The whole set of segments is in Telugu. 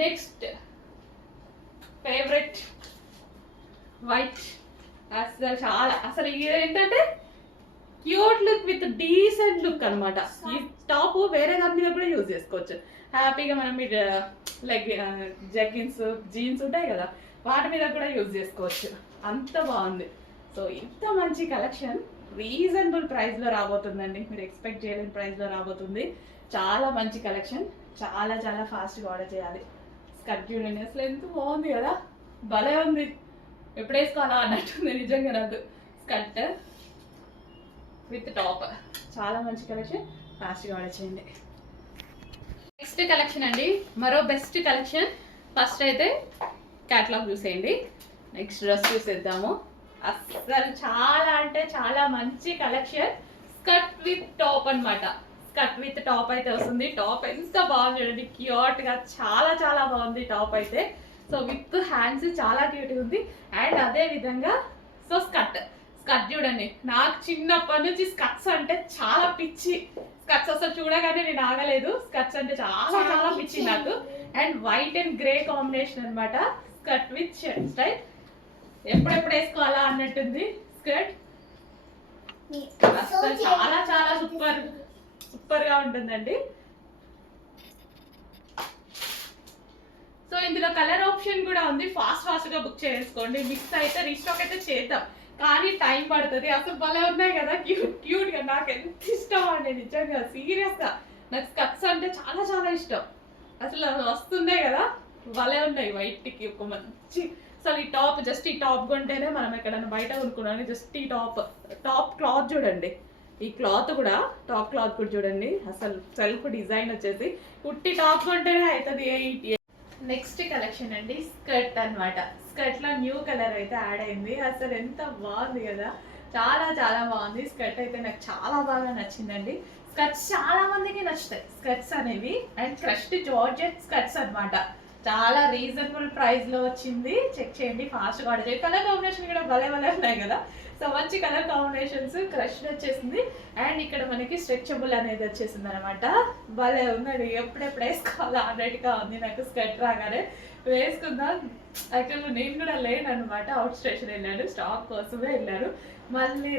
Next favourite white. అసలు ఏంటంటే cute look with decent look అనమాట. ఈ టాప్ వేరే దాని మీద కూడా యూజ్ చేసుకోవచ్చు హ్యాపీగా. మనం లైక్ జగ్గిన్స్ జీన్స్ ఉంటాయి కదా, వాటి మీద కూడా యూజ్ చేసుకోవచ్చు. అంత బాగుంది. సో ఇంత మంచి కలెక్షన్ రీజనబుల్ ప్రైస్లో రాబోతుందండి. మీరు ఎక్స్పెక్ట్ చేయలేని ప్రైస్లో రాబోతుంది. చాలా మంచి కలెక్షన్. చాలా చాలా ఫాస్ట్గా ఆర్డర్ చేయాలి. స్కర్ట్ చూడండి, అసలు ఎంత బాగుంది కదా, భలే ఉంది. ఎప్పుడు వేసుకోవాలా అన్నట్టుంది నిజంగా నాకు. స్కర్ట్ విత్ టాప్ చాలా మంచి కలెక్షన్. ఫాస్ట్గా ఆర్డర్ చేయండి. నెక్స్ట్ కలెక్షన్ అండి, మరో బెస్ట్ కలెక్షన్. ఫస్ట్ అయితే క్యాటలాగ్ చూసేయండి, నెక్స్ట్ డ్రెస్ చూసేద్దాము. అసలు చాలా అంటే చాలా మంచి కలెక్షన్. స్కర్ట్ విత్ టాప్ అనమాట. స్కర్ట్ విత్ టాప్ అయితే వస్తుంది. టాప్ ఎంత బాగుంది చూడండి, క్యూట్గా చాలా చాలా బాగుంది టాప్ అయితే. సో విత్ హ్యాండ్స్ చాలా క్యూట్గా ఉంది. అండ్ అదే విధంగా సో స్కర్ట్ చూడండి, నాకు చిన్నప్పటి నుంచి స్కర్ట్స్ అంటే చాలా పిచ్చి. స్కర్ట్స్ అసలు చూడగానే నేను ఆగలేదు. స్కర్ట్స్ అంటే చాలా చాలా పిచ్చి నాకు. And white and grey combination అనమాట. Skirt with shirt style. ఎప్పుడెప్పుడు వేసుకోవాలా అన్నట్టుంది స్కర్ట్. అసలు చాలా చాలా సూపర్ గా ఉంటుందండి. సో ఇందులో కలర్ ఆప్షన్ కూడా ఉంది. ఫాస్ట్ గా బుక్ చేసుకోండి. మిక్స్ అయితే రీస్టాక్ అయితే చేద్దాం, కానీ టైం పడుతుంది. అసలు భలే ఉన్నాయి కదా, క్యూట్ గా. నాకు ఎంత ఇష్టం అండి నిజంగా, సీరియస్ గా. నాకు స్కర్ట్స్ అంటే చాలా చాలా ఇష్టం. అసలు వస్తున్నాయి కదా, భలే ఉన్నాయి. వైట్ కి ఒక మంచి, అసలు ఈ టాప్ జస్ట్ ఈ టాప్ కొంటేనే మనం ఎక్కడైనా బయట కొనుక్కున్నాను. జస్ట్ ఈ టాప్ క్లాత్ చూడండి. ఈ క్లాత్ కూడా టాప్ క్లాత్ కూడా చూడండి. అసలు సెల్ఫ్ డిజైన్ వచ్చేసి కుట్టి టాప్ కొంటేనే అవుతుంది. నెక్స్ట్ కలెక్షన్ అండి, స్కర్ట్ అనమాట. స్కర్ట్ లో న్యూ కలర్ అయితే యాడ్ అయింది. అసలు ఎంత బాగుంది కదా, చాలా చాలా బాగుంది. స్కర్ట్ అయితే నాకు చాలా బాగా నచ్చిందండి. స్కర్ట్స్ చాలా మందికి నచ్చుతాయి స్కర్ట్స్ అనేవి. అండ్ క్రష్డ్ జార్జెట్ స్కర్ట్స్ అనమాట. చాలా రీజనబుల్ ప్రైస్ లో వచ్చింది. చెక్ చేయండి, ఫాస్ట్గా ఆర్డర్ చేయండి. కలర్ కాంబినేషన్ కూడా భలే ఉన్నాయి కదా. సో మంచి కలర్ కాంబినేషన్స్. క్రష్డ్ వచ్చేసింది. అండ్ ఇక్కడ మనకి స్ట్రెచబుల్ అనేది వచ్చేసింది అనమాట. భలే ఉన్నది. ఎప్పుడెప్పుడు వేసుకోవాలా అన్నట్టుగా ఉంది నాకు. స్కర్ట్ రాగానే వేసుకుందాం. యాక్చువల్గా నేను కూడా లేను అనమాట, అవుట్ స్టేషన్ వెళ్ళాను, స్టాక్ కోసమే వెళ్ళాను.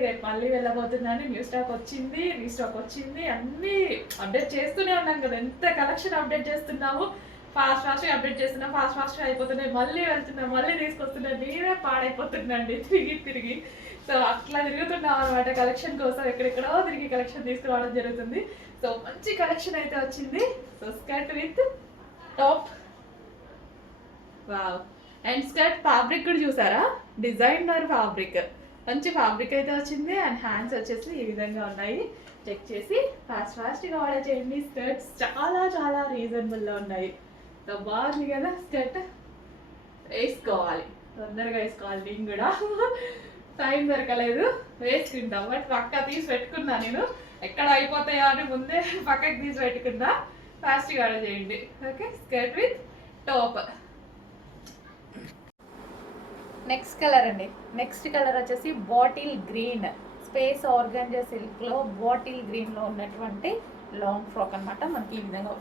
రేపు మళ్ళీ వెళ్ళబోతున్నాను. న్యూ స్టాక్ వచ్చింది, రీస్టాక్ వచ్చింది, అన్నీ అప్డేట్ చేస్తూనే ఉన్నాం కదా. ఎంత కలెక్షన్ అప్డేట్ చేస్తున్నాము, ఫాస్ట్గా అప్డేట్ చేస్తున్నా, ఫాస్ట్గా అయిపోతున్నాయి. మళ్ళీ వెళ్తున్నా, మళ్ళీ తీసుకొస్తున్నా, నేనే పాడైపోతున్నాండి తిరిగి. సో అట్లా తిరుగుతున్నాం అనమాట కలెక్షన్ కోసం. ఎక్కడెక్కడో తిరిగి కలెక్షన్ తీసుకురావడం జరుగుతుంది. సో మంచి కలెక్షన్ అయితే వచ్చింది. So skirt with top, wow. And skirt fabric కూడా చూసారా, డిజైనర్ ఫ్యాబ్రిక్, మంచి ఫ్యాబ్రిక్ అయితే వచ్చింది. అండ్ హ్యాండ్స్ వచ్చేసి ఈ విధంగా ఉన్నాయి. చెక్ చేసి ఫాస్ట్గా ఆర్డర్ చేయండి. స్కర్ట్స్ చాలా చాలా రీజనబుల్లో ఉన్నాయి. సో బాగుంది కదా స్కర్ట్, వేసుకోవాలి, తొందరగా వేసుకోవాలి. నేను కూడా టైం దొరకలేదు, వేసుకుంటాం. బట్ పక్క తీసి పెట్టుకున్నా నేను, ఎక్కడ అయిపోతాయో అని ముందే పక్కకి తీసి పెట్టుకున్నా. ఫాస్ట్గా ఆర్డర్ చేయండి. Okay, skirt with top. Next colour అండి, నెక్స్ట్ కలర్ వచ్చేసి బాటిల్ గ్రీన్. స్పేస్ ఆర్గంజా సిల్క్లో బాటిల్ గ్రీన్లో ఉన్నటువంటి లాంగ్ ఫ్రాక్ అనమాట. మనకి ఈ విధంగా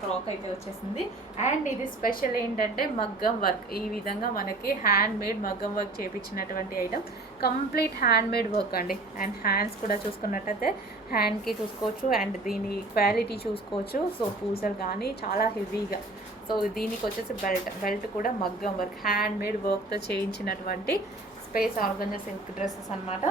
ఫ్రాక్ అయితే వచ్చేసింది. అండ్ ఇది స్పెషల్ ఏంటంటే మగ్గం వర్క్. ఈ విధంగా మనకి హ్యాండ్ మేడ్ మగ్గం వర్క్ చేయించినటువంటి item, complete handmade work అండి. అండ్ హ్యాండ్స్ కూడా చూసుకున్నట్టయితే హ్యాండ్కి చూసుకోవచ్చు. అండ్ దీని క్వాలిటీ చూసుకోవచ్చు. సో పూసలు కానీ చాలా హెవీగా. సో దీనికి వచ్చేసి బెల్ట్ కూడా మగ్గం వర్క్, హ్యాండ్ మేడ్ వర్క్తో చేయించినటువంటి స్పేస్ ఆర్గంజా సిల్క్ డ్రెస్సెస్ అనమాట.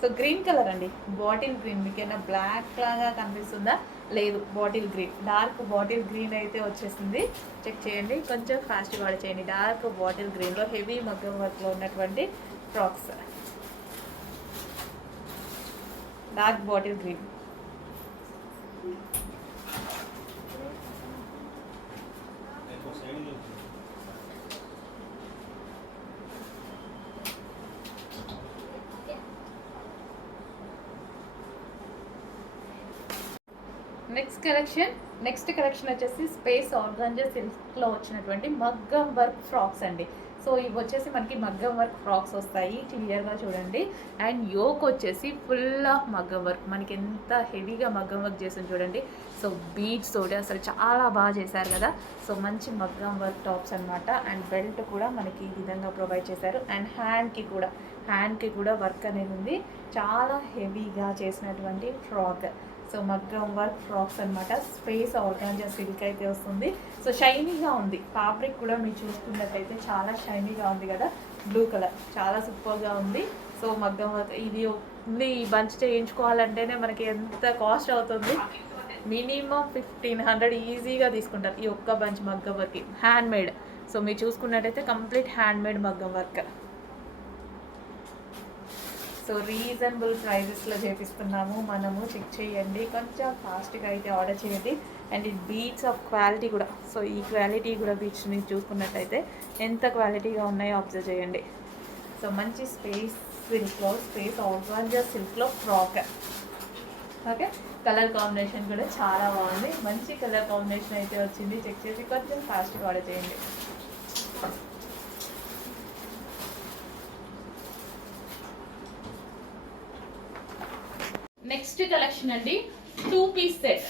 సో గ్రీన్ కలర్ అండి, బాటిల్ గ్రీన్. మీకైనా బ్లాక్ లాగా కనిపిస్తుందా? లేదు, bottle green, dark bottle green అయితే వచ్చేసింది. చెక్ చేయండి, కొంచెం ఫాస్ట్గా ఆర్డర్ చేయండి. డార్క్ బాటిల్ గ్రీన్లో హెవీ మగ్గం వర్క్లో ఉన్నటువంటి frocks. Dark bottle green. Next collection వచ్చేసి స్పేస్ ఆర్గాంజా సిల్క్లో వచ్చినటువంటి మగ్గం వర్క్ ఫ్రాక్స్ అండి. సో ఇవి వచ్చేసి మనకి మగ్గం వర్క్ ఫ్రాక్స్ వస్తాయి, క్లియర్గా చూడండి. అండ్ యోక్ వచ్చేసి ఫుల్ ఆఫ్ మగ్గం వర్క్, మనకి ఎంత హెవీగా మగ్గం వర్క్ చేసాం చూడండి. సో బీడ్స్ తోటి అసలు చాలా బాగా చేశారు కదా. సో మంచి మగ్గం వర్క్ టాప్స్ అనమాట. అండ్ బెల్ట్ కూడా మనకి ఈ విధంగా ప్రొవైడ్ చేశారు. అండ్ హ్యాండ్కి కూడా వర్క్ అనేది ఉంది, చాలా హెవీగా చేసినటువంటి ఫ్రాక్. సో మగ్గం వర్క్ ఫ్రాక్స్ అనమాట. స్పేస్ ఆర్గాంజా సిల్క్ అయితే వస్తుంది. సో షైనీగా ఉంది, ఫ్యాబ్రిక్ కూడా మీరు చూసుకున్నట్టయితే చాలా షైనీగా ఉంది కదా. బ్లూ కలర్ చాలా సూపర్గా ఉంది. సో మగ్గం వర్క్ ఇది ఉంది, ఈ బంచ్ చేయించుకోవాలంటేనే మనకి ఎంత కాస్ట్ అవుతుంది, మినిమం 1500 ఈజీగా తీసుకుంటారు ఈ ఒక్క బంచ్ మగ్గం వర్క్, హ్యాండ్ మేడ్. సో మీరు చూసుకున్నట్టయితే కంప్లీట్ హ్యాండ్ మేడ్ మగ్గం వర్క్. సో రీజనబుల్ ప్రైజెస్లో చేపిస్తున్నాము మనము, చెక్ చేయండి, కొంచెం ఫాస్ట్గా అయితే ఆర్డర్ చేయండి. అండ్ ఈ బీట్స్ ఆఫ్ క్వాలిటీ కూడా, సో ఈ క్వాలిటీ కూడా బీట్స్ మీరు చూసుకున్నట్టయితే ఎంత క్వాలిటీగా ఉన్నాయో అబ్జర్వ్ చేయండి. సో మంచి స్పేస్ ఆర్గాంజా సిల్క్లో ఫ్రాక్. ఓకే, కలర్ కాంబినేషన్ కూడా చాలా బాగుంది, మంచి కలర్ కాంబినేషన్ అయితే వచ్చింది. చెక్ చేసి కొంచెం ఫాస్ట్గా ఆర్డర్ చేయండి. నెక్స్ట్ కలెక్షన్ అండి, 2 piece set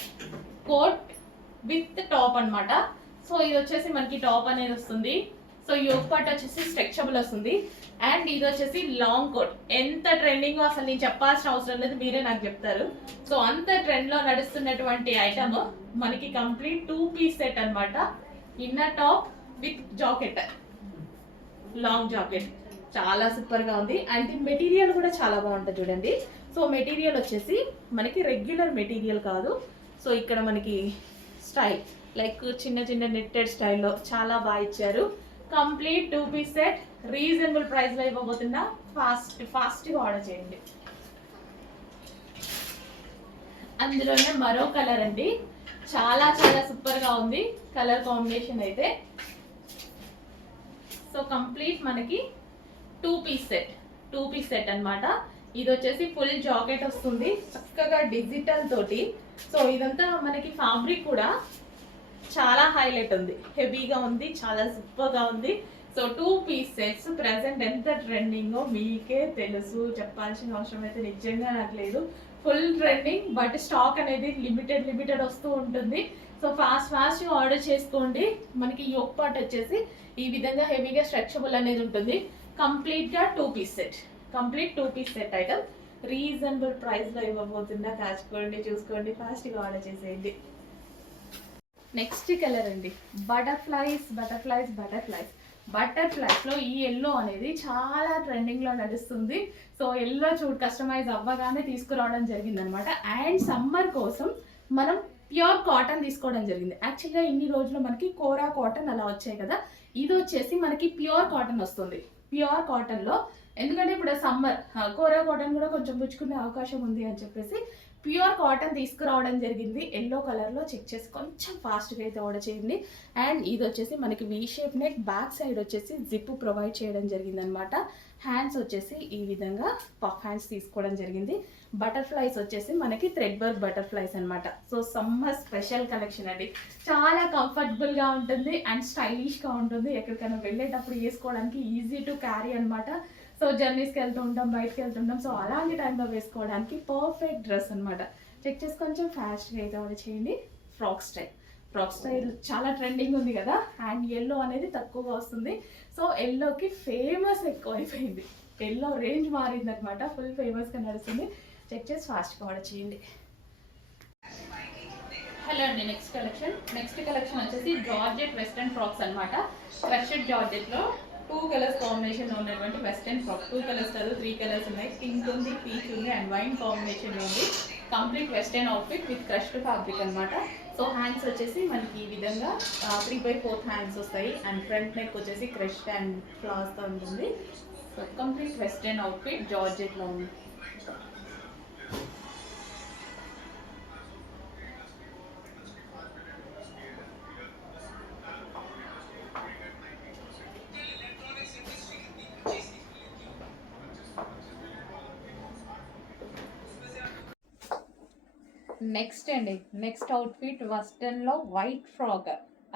coat with top అనమాట. సో ఇది వచ్చేసి మనకి టాప్ అనేది వస్తుంది. సో యోక్ పార్ట్ వచ్చేసి స్ట్రెచబుల్ వస్తుంది. అండ్ ఇది వచ్చేసి లాంగ్ కోట్, ఎంత ట్రెండింగ్ అసలు నేను చెప్పాల్సిన అవసరం లేదు, మీరే నాకు చెప్తారు. సో అంత ట్రెండ్లో నడుస్తున్నటువంటి ఐటమ్ మనకి కంప్లీట్ 2 పీస్ సెట్ అనమాట. Inner top with jacket, long jacket, చాలా సూపర్గా ఉంది. అండ్ మెటీరియల్ కూడా చాలా బాగుంటుంది చూడండి. సో మెటీరియల్ వచ్చేసి మనకి రెగ్యులర్ మెటీరియల్ కాదు. సో ఇక్కడ మనకి స్టైల్ లైక్ చిన్న చిన్న నెట్టెడ్ స్టైల్లో చాలా బాగా ఇచ్చారు. కంప్లీట్ 2 పీస్ సెట్ రీజనబుల్ ప్రైస్లో ఇవ్వబోతున్నా, ఫాస్ట్గా ఆర్డర్ చేయండి. అందులోనే మరో కలర్ అండి, చాలా చాలా సూపర్గా ఉంది కలర్ కాంబినేషన్ అయితే. సో కంప్లీట్ మనకి 2 పీస్ సెట్ అనమాట. ఇది వచ్చేసి ఫుల్ జాకెట్ వస్తుంది, చక్కగా డిజిటల్ తోటి. సో ఇదంతా మనకి ఫ్యాబ్రిక్ కూడా చాలా హైలైట్ ఉంది, హెవీగా ఉంది, చాలా సూపర్గా ఉంది. సో 2 పీస్ సెట్స్ ప్రెసెంట్ ఎంత ట్రెండింగో మీకే తెలుసు, చెప్పాల్సిన అవసరం అయితే నిజంగా నాకు లేదు. ఫుల్ ట్రెండింగ్, బట్ స్టాక్ అనేది లిమిటెడ్ వస్తూ ఉంటుంది. సో ఫాస్ట్గా ఆర్డర్ చేసుకోండి. మనకి యోక్ పార్ట్ వచ్చేసి ఈ విధంగా హెవీగా స్ట్రెచబుల్ అనేది ఉంటుంది. కంప్లీట్గా 2 piece set, complete 2 piece set item reasonable ప్రైస్లో ఇవ్వబోతుందా, కాచుకోండి, చూసుకోండి, ఫాస్ట్గా ఆర్డర్ చేసేయండి. నెక్స్ట్ కలర్ అండి, బటర్ఫ్లైస్లో ఈ ఎల్లో అనేది చాలా ట్రెండింగ్లో నడుస్తుంది. సో ఎల్లో కస్టమైజ్ అవ్వగానే తీసుకురావడం జరిగిందనమాట. అండ్ సమ్మర్ కోసం మనం ప్యూర్ కాటన్ తీసుకోవడం జరిగింది. యాక్చువల్గా ఇన్ని రోజులు మనకి కోరా కాటన్ అలా వచ్చాయి కదా, ఇది వచ్చేసి మనకి ప్యూర్ కాటన్ వస్తుంది. ప్యూర్ కాటన్లో ఎందుకంటే ఇప్పుడు సమ్మర్ కోరా కాటన్ కూడా కొంచెం పుచ్చుకునే అవకాశం ఉంది అని చెప్పేసి ప్యూర్ కాటన్ తీసుకురావడం జరిగింది. ఎల్లో కలర్లో, చెక్ చేసి కొంచెం ఫాస్ట్గా అయితే ఆర్డర్ చేయండి. అండ్ ఇది వచ్చేసి మనకి V shape neck, back side వచ్చేసి జిప్ ప్రొవైడ్ చేయడం జరిగింది అనమాట. హ్యాండ్స్ వచ్చేసి ఈ విధంగా పఫ్ హ్యాండ్స్ తీసుకోవడం జరిగింది. బటర్ఫ్లైస్ వచ్చేసి మనకి థ్రెడ్ వర్క్ బటర్ఫ్లైస్ అనమాట. సో సమ్మర్ స్పెషల్ కలెక్షన్ అండి, చాలా కంఫర్టబుల్గా ఉంటుంది అండ్ స్టైలిష్గా ఉంటుంది. ఎక్కడికైనా వెళ్ళేటప్పుడు వేసుకోవడానికి ఈజీ టు క్యారీ అనమాట. సో జర్నీస్కి వెళ్తూ ఉంటాం, బయటకు వెళ్తుంటాం, సో అలాంటి టైంలో వేసుకోవడానికి పర్ఫెక్ట్ డ్రెస్ అనమాట. చెక్ చేసి కొంచెం ఫాస్ట్గా అయితే ఆర్డర్ చేయండి. ఫ్రాక్ స్టైల్ చాలా ట్రెండింగ్ ఉంది కదా. అండ్ ఎల్లో అనేది తక్కువగా వస్తుంది. సో ఎల్లోకి ఫేమస్ ఎక్కువ అయిపోయింది, ఎల్లో రేంజ్ మారింది అనమాట, ఫుల్ ఫేమస్గా నడుస్తుంది. చెక్ చేసి ఫాస్ట్గా ఆర్డర్ చేయండి. హలో అండి, నెక్స్ట్ కలెక్షన్ వచ్చేసి జార్జెట్ వెస్ట్రన్ ఫ్రాక్స్ అనమాట. క్రషెడ్ జార్జెట్లో 2 కలర్స్ కాంబినేషన్లో ఉన్నటువంటి వెస్ట్రన్ ఫ్రాక్. 2 కలర్స్ కాదు, 3 కలర్స్ ఉన్నాయి. పింక్ ఉంది, పీచ్ ఉంది అండ్ వైన్ కాంబినేషన్లో ఉంది. Complete western outfit with crushed fabric అనమాట. సో హ్యాండ్స్ వచ్చేసి మనకి ఈ విధంగా 3/4 హ్యాండ్స్ వస్తాయి. అండ్ ఫ్రంట్ నెక్ వచ్చేసి క్రష్డ్ అండ్ ఫ్లాస్తో ఉంటుంది. సో కంప్లీట్ వెస్ట్రన్ అవుట్ఫిట్ జార్జెట్లో ఉంది. నెక్స్ట్ అవుట్ఫిట్ వెస్టర్న్లో వైట్ ఫ్రాక్.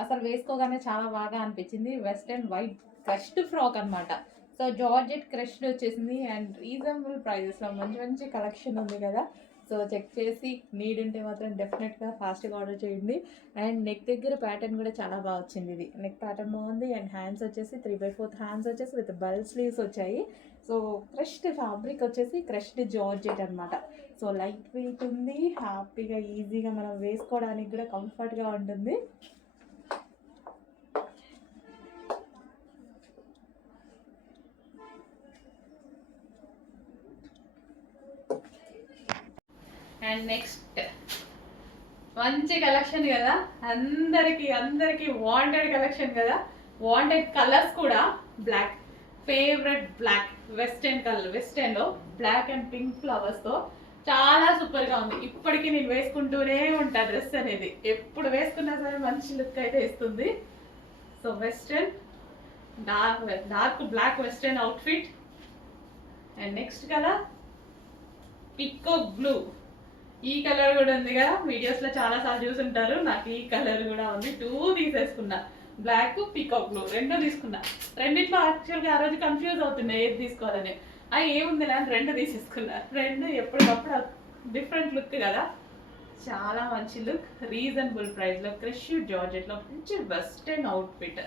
అసలు వేసుకోగానే చాలా బాగా అనిపించింది. వెస్ట్రన్ వైట్ క్రష్డ్ ఫ్రాక్ అనమాట. సో జార్జెట్ క్రష్డ్ వచ్చేసింది అండ్ రీజనబుల్ ప్రైజెస్లో మంచి మంచి కలెక్షన్ ఉంది కదా. సో చెక్ చేసి నీడ్ ఉంటే మాత్రం డెఫినెట్గా ఫాస్ట్గా ఆర్డర్ చేయండి. అండ్ నెక్ దగ్గర ప్యాటర్న్ కూడా చాలా బాగా వచ్చింది. ఇది నెక్ ప్యాటర్న్ బాగుంది అండ్ హ్యాండ్స్ వచ్చేసి 3/4 హ్యాండ్స్ వచ్చేసి విత్ బల్ స్లీవ్స్ వచ్చాయి. సో క్రష్డ్ ఫ్యాబ్రిక్ వచ్చేసి క్రష్డ్ జార్జెట్ అనమాట. సో లైట్ వెయిట్ ఉంది, హ్యాపీగా ఈజీగా మనం వేసుకోవడానికి కూడా కంఫర్ట్గా ఉంటుంది. అండ్ నెక్స్ట్ మంచి కలెక్షన్ కదా, అందరికి వాంటెడ్ కలెక్షన్ కదా. వాంటెడ్ కలర్స్ కూడా black, favourite black western colour, వెస్టర్న్లో బ్లాక్ అండ్ పింక్ ఫ్లవర్స్తో చాలా సూపర్గా ఉంది. ఇప్పటికీ నేను వేసుకుంటూనే ఉంటా డ్రెస్ అనేది, ఎప్పుడు వేసుకున్నా సరే మంచి లుక్ అయితే ఇస్తుంది. So western dark black western outfit. And next colour peacock blue. ఈ కలర్ కూడా ఉంది కదా, వీడియోస్లో చాలాసార్లు చూసుంటారు. నాకు ఈ కలర్ కూడా ఉంది, 2 తీసేసుకున్నా. బ్లాక్ పికాక్ బ్లూ 2 తీసుకున్నా. రెండిట్లో యాక్చువల్గా ఆ రోజు కన్ఫ్యూజ్ అవుతున్నాయి ఏది తీసుకోవాలని. ఏముంది అని 2 తీసేసుకున్నా. 2 ఎప్పటికప్పుడు డిఫరెంట్ లుక్ కదా, చాలా మంచి లుక్. రీజనబుల్ ప్రైస్లో క్రష్ జార్జెట్లో మంచి వెస్టర్న్ అవుట్ఫిట్.